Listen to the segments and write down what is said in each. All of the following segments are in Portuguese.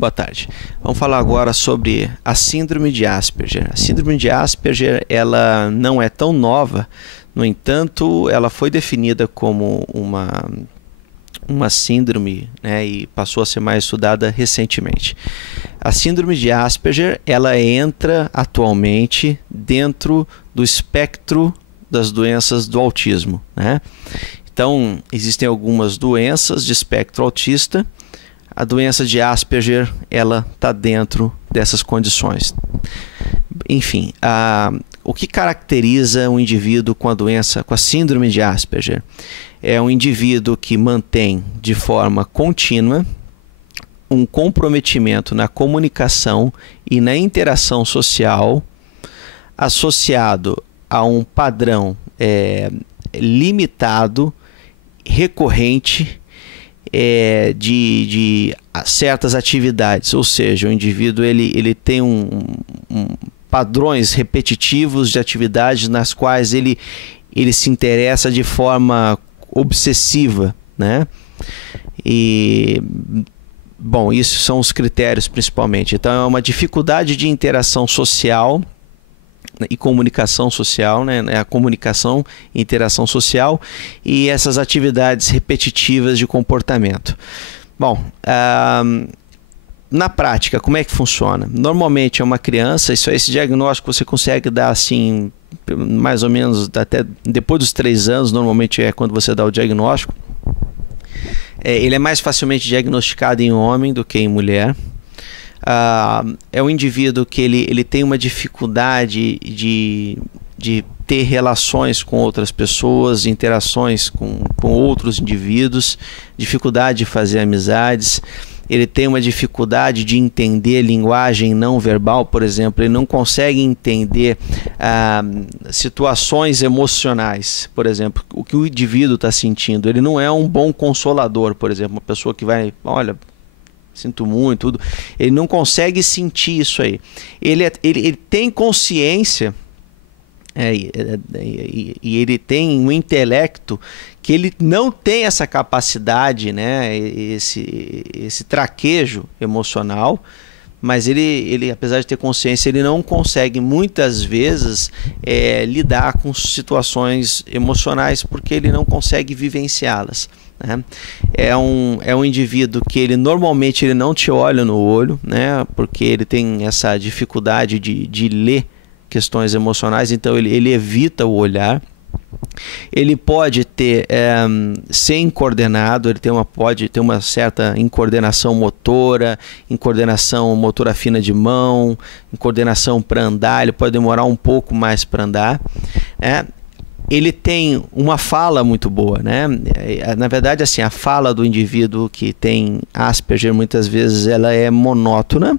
Boa tarde. Vamos falar agora sobre a síndrome de Asperger. A síndrome de Asperger, ela não é tão nova, no entanto, ela foi definida como uma síndrome, né, e passou a ser mais estudada recentemente. A síndrome de Asperger, ela entra atualmente dentro do espectro das doenças do autismo, né? Então, existem algumas doenças de espectro autista. A doença de Asperger, ela está dentro dessas condições. Enfim, o que caracteriza um indivíduo com a doença, com a síndrome de Asperger? É um indivíduo que mantém de forma contínua um comprometimento na comunicação e na interação social associado a um padrão limitado, recorrente, de certas atividades, ou seja, o indivíduo ele tem padrões repetitivos de atividades nas quais ele se interessa de forma obsessiva, né? E bom, isso são os critérios principalmente. Então é uma dificuldade de interação social e comunicação social, né? A comunicação e interação social e essas atividades repetitivas de comportamento. Bom, na prática, como é que funciona? Normalmente é uma criança, esse diagnóstico você consegue dar assim, mais ou menos até depois dos 3 anos, normalmente é quando você dá o diagnóstico. Ele é mais facilmente diagnosticado em homem do que em mulher. É um indivíduo que ele tem uma dificuldade de ter relações com outras pessoas, interações com outros indivíduos, dificuldade de fazer amizades. Ele tem uma dificuldade de entender linguagem não verbal, por exemplo. Ele não consegue entender situações emocionais, por exemplo, o que o indivíduo está sentindo. Ele não é um bom consolador, por exemplo, uma pessoa que vai, olha, sinto muito, tudo. Ele não consegue sentir isso aí. Ele tem consciência e ele tem um intelecto que ele não tem essa capacidade, né, esse traquejo emocional, mas ele apesar de ter consciência, ele não consegue muitas vezes lidar com situações emocionais porque ele não consegue vivenciá-las, né? É um indivíduo que ele normalmente ele não te olha no olho, né, porque ele tem essa dificuldade de ler questões emocionais, então ele evita o olhar. Ele pode ser incoordenado, ele pode ter uma certa incoordenação motora fina de mão, incoordenação para andar, ele pode demorar um pouco mais para andar, né? Ele tem uma fala muito boa, né? Na verdade, assim, a fala do indivíduo que tem Asperger, muitas vezes, ela é monótona.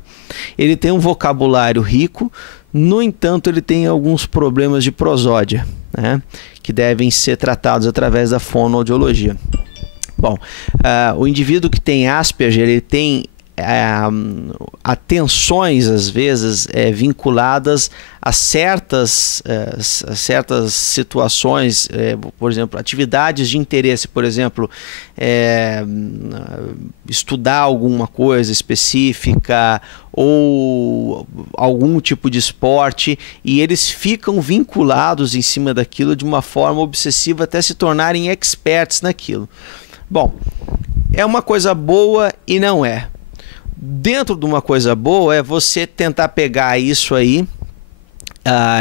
Ele tem um vocabulário rico, no entanto, ele tem alguns problemas de prosódia, né, que devem ser tratados através da fonoaudiologia. Bom, o indivíduo que tem Asperger, ele tem atenções, às vezes, vinculadas a certas situações, por exemplo, atividades de interesse, por exemplo, estudar alguma coisa específica ou algum tipo de esporte, e eles ficam vinculados em cima daquilo de uma forma obsessiva até se tornarem experts naquilo. Bom, é uma coisa boa e não é. Dentro de uma coisa boa é você tentar pegar isso aí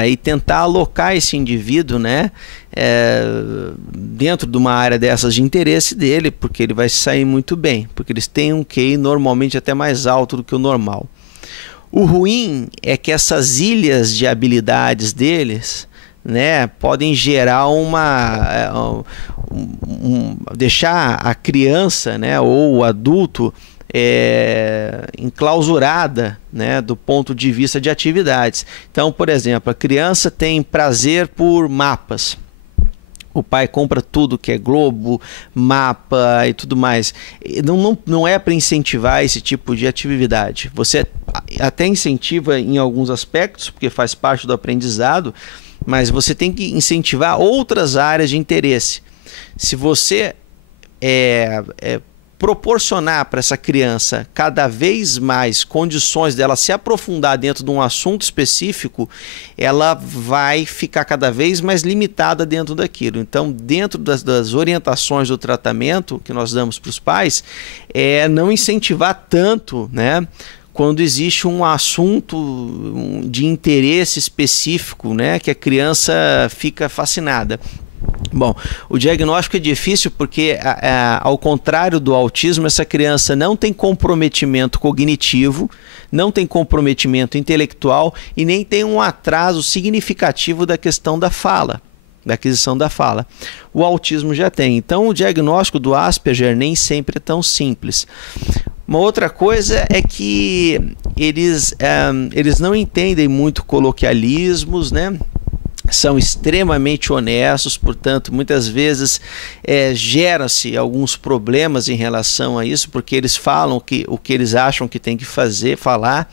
e tentar alocar esse indivíduo, né, dentro de uma área dessas de interesse dele, porque ele vai sair muito bem, porque eles têm um QI normalmente até mais alto do que o normal. O ruim é que essas ilhas de habilidades deles, né, podem gerar deixar a criança, né, ou o adulto enclausurada, né, do ponto de vista de atividades. Então, por exemplo, a criança tem prazer por mapas. O pai compra tudo que é globo, mapa e tudo mais. Não é para incentivar esse tipo de atividade. Você até incentiva em alguns aspectos, porque faz parte do aprendizado, mas você tem que incentivar outras áreas de interesse. Se você proporcionar para essa criança cada vez mais condições dela se aprofundar dentro de um assunto específico, ela vai ficar cada vez mais limitada dentro daquilo. Então, dentro das orientações do tratamento que nós damos para os pais, é não incentivar tanto, né, quando existe um assunto de interesse específico, né, que a criança fica fascinada. Bom, o diagnóstico é difícil porque, ao contrário do autismo, essa criança não tem comprometimento cognitivo, não tem comprometimento intelectual e nem tem um atraso significativo da questão da fala, da aquisição da fala. O autismo já tem. Então, o diagnóstico do Asperger nem sempre é tão simples. Uma outra coisa é que eles não entendem muito coloquialismos, né? São extremamente honestos, portanto, muitas vezes gera-se alguns problemas em relação a isso, porque eles falam o que eles acham que tem que falar,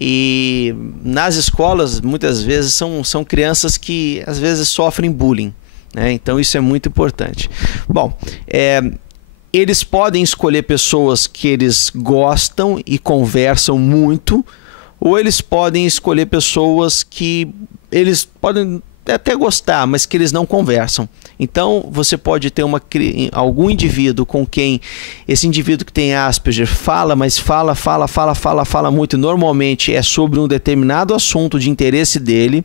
e nas escolas, muitas vezes, são crianças que, às vezes, sofrem bullying, né? Então, isso é muito importante. Bom, eles podem escolher pessoas que eles gostam e conversam muito, ou eles podem escolher pessoas que eles podem até gostar, mas que eles não conversam. Então, você pode ter algum indivíduo com quem esse indivíduo que tem Asperger fala, mas fala muito. Normalmente é sobre um determinado assunto de interesse dele.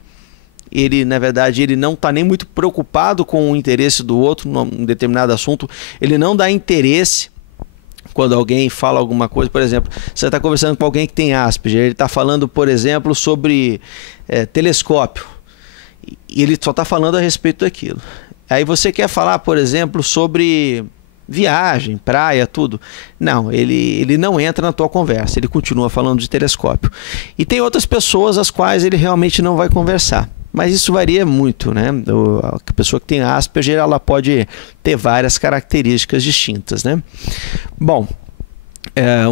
Ele, na verdade, ele não está nem muito preocupado com o interesse do outro num determinado assunto. Ele não dá interesse quando alguém fala alguma coisa. Por exemplo, você está conversando com alguém que tem Asperger, ele está falando, por exemplo, sobre telescópio, e ele só está falando a respeito daquilo. Aí você quer falar, por exemplo, sobre viagem, praia, tudo. Não, ele não entra na tua conversa, ele continua falando de telescópio. E tem outras pessoas as quais ele realmente não vai conversar. Mas isso varia muito, né? A pessoa que tem Asperger, ela pode ter várias características distintas, né? Bom,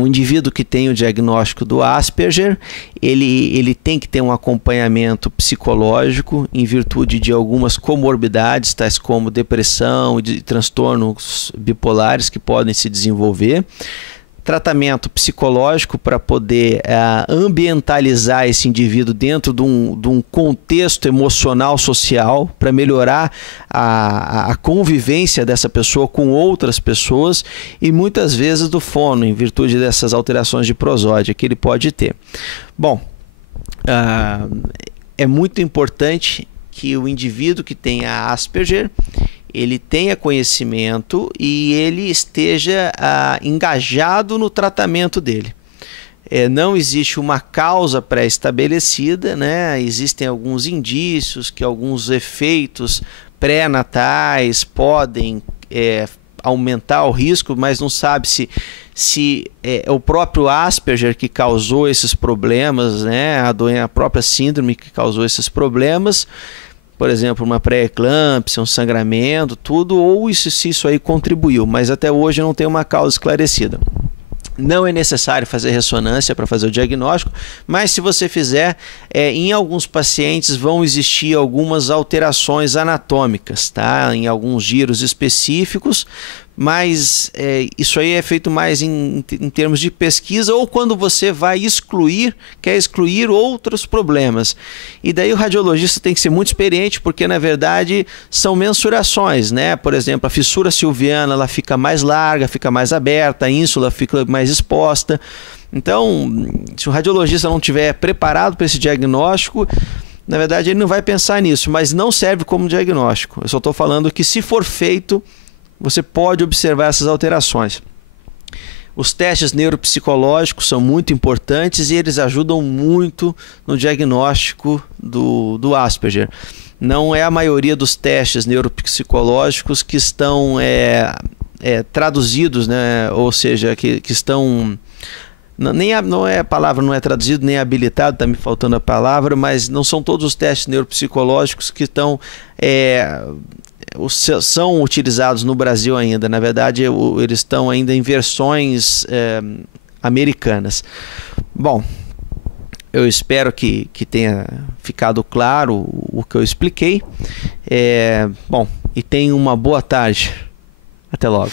o indivíduo que tem o diagnóstico do Asperger, ele tem que ter um acompanhamento psicológico em virtude de algumas comorbidades, tais como depressão e transtornos bipolares que podem se desenvolver. Tratamento psicológico para poder ambientalizar esse indivíduo dentro de um contexto emocional social, para melhorar a convivência dessa pessoa com outras pessoas, e muitas vezes do fono, em virtude dessas alterações de prosódia que ele pode ter. Bom, é muito importante que o indivíduo que tenha Asperger, ele tenha conhecimento e ele esteja engajado no tratamento dele. Não existe uma causa pré-estabelecida, né? Existem alguns indícios que alguns efeitos pré-natais podem aumentar o risco, mas não sabe se é o próprio Asperger que causou esses problemas, né? A própria síndrome que causou esses problemas. Por exemplo, uma pré-eclâmpsia, um sangramento, tudo, ou se isso aí contribuiu, mas até hoje não tem uma causa esclarecida. Não é necessário fazer ressonância para fazer o diagnóstico, mas se você fizer, em alguns pacientes vão existir algumas alterações anatômicas, tá? Em alguns giros específicos, mas isso aí é feito mais em termos de pesquisa, ou quando você quer excluir outros problemas. E daí o radiologista tem que ser muito experiente, porque na verdade são mensurações, né? Por exemplo, a fissura silviana, ela fica mais larga, fica mais aberta, a ínsula fica mais exposta. Então, se o radiologista não estiver preparado para esse diagnóstico, na verdade ele não vai pensar nisso, mas não serve como diagnóstico. Eu só estou falando que, se for feito, você pode observar essas alterações. Os testes neuropsicológicos são muito importantes e eles ajudam muito no diagnóstico do Asperger. Não é a maioria dos testes neuropsicológicos que estão traduzidos, né? Ou seja, que estão... Não é a palavra, não é traduzido, nem habilitado, está me faltando a palavra, mas não são todos os testes neuropsicológicos que estão... são utilizados no Brasil ainda. Na verdade, eles estão ainda em versões americanas. Bom, eu espero que tenha ficado claro o que eu expliquei. Bom, e tenha uma boa tarde. Até logo.